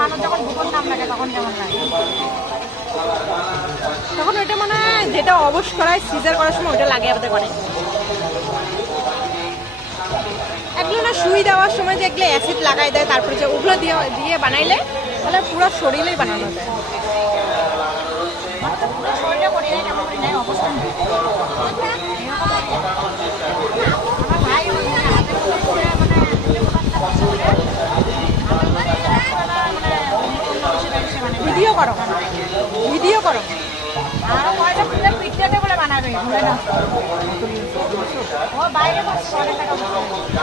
মানুষ যখন ভূগোল নাম লাগে তখন কেমন লাগে? তখন ওইটা মানে যেটা অবশ করায় সিজার করার সময় ওইটা লাগে আমাদের করে। এগুলো না সুই দেওয়ার সময় যে এগুলো অ্যাসিড লাগাই দেয়, তারপরে যে ওগুলো দিয়ে দিয়ে বানাইলে তাহলে পুরো শরীরেই বানানো যায়। শরীরে করি নাই, কেমন করি নাই, অবশ্যই আমার ভাই ভিডিও করো, ভিডিও করো। আরো কয়টা ফুলের পিঠে বলে বানাবে, ভুলে না ও বাইরে বসে অনেক টাকা